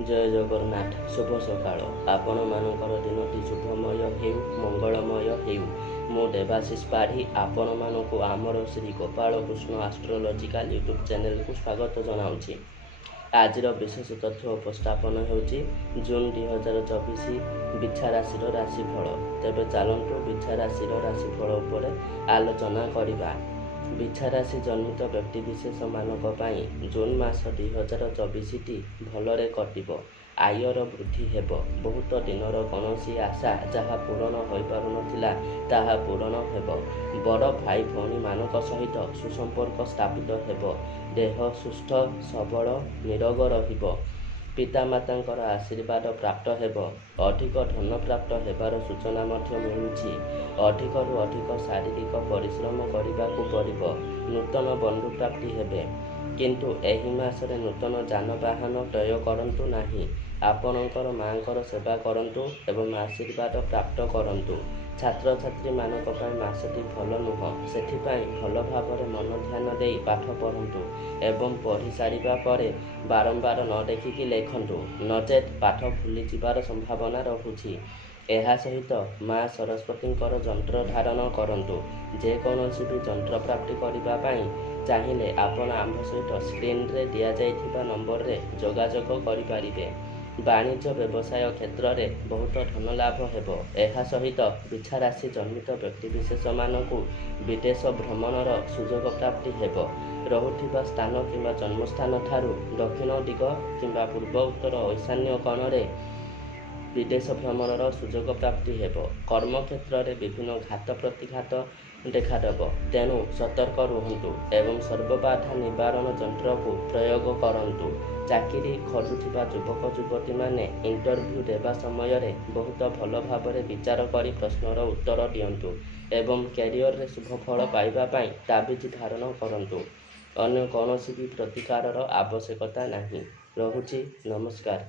जय जगन्नाथ शुभ सकाळ आपण मानकर दिनटी शुभमय हेउ मंगलमय हेउ मु देवाशीष पाढ़ी आपण मानक आमर Shri Gopal Krishna astrological YouTube channel को स्वागत जनाऊँगी। आज विशेष तथ्य उपस्थापन होची जून 2024 बिछा राशि राशिफल। तेबे चलतु बिछा राशि राशिफल उपर आलोचना करिबा। बिछा राशि जन्मित व्यक्तिविशेष मानक पई जून मास 2024 टी भलरे कटिबो। आयर वृद्धि हेबो। बहुत दिनर कौनसी आशा जहाँ पूरण हो पारुनथिला ताहा पूरण हेबो। बड़ भाई भौणी मानक सहित सुसंपर्क स्थापित हेबो। देह सुस्थ सबल निरोग रहिबो। पितामातांकर आशीर्वाद प्राप्त हेबो। अधिक धन प्राप्त हेबार सूचना मध्य मिलुछि। अधिकरु अधिक शारीरिक परिश्रम करिबाकु पड़िबो। नूतन बंधु प्राप्ति हेबे। किंतु एही मासरे नूतन जानवाहन क्रय करंतु नाही। आपणकर मांकर सेवा करंतु एवं आशीर्वाद प्राप्त करंतु। छात्र छात्री मानक पय मासटी भल नुह। सेथिपाई भल भावरे मन ध्यान देई पाठ पढ़ंतु एवं पढ़ी सारिबा परे बारंबार न देखिकी लेखंतु नचेत पाठ भूली जिबार संभावना रहुछि। एहा सहित माँ सरस्वतींकर जंत्र धारण करंतु। जे कौनसी भी जंत्र प्राप्ति करिबा पाई चाहिए आपण आम सहित स्क्रीन रे दिया जाइथिबा नंबर रे जोगाजोग करि पारिबे। वाणिज्य व्यवसाय क्षेत्र में बहुत धन लाभ हेबो। एहा सहित बिछा राशि जन्मित व्यक्तिविशेष मानकु विदेश भ्रमणर सुजोग प्राप्ति हेबो। रहुथिबा स्थान किंबा जन्मस्थान ठारू दक्षिण दिग किंबा पूर्व उत्तर ईशान्य कोणरे विदेश भ्रमणर सुजोग प्राप्ति हेबो। कर्म क्षेत्र में विभिन्न घात प्रतिघात देखादेव। तेणु सतर्क रुहंतु एवं सर्वबाधा निवारण जंत्र को प्रयोग करंतु। चाकरी खोजुथिबा युवक युवती माने इंटरव्यू देवा समय रे बहुत भल भाव विचार करी प्रश्नर उत्तर दियंतु एवं कैरियर रे शुभ फल पाइबा पाई ताबिज धारण करंतु। अन्य कौनसी भी प्रतिकारर आवश्यकता नहीं। रहुछि नमस्कार।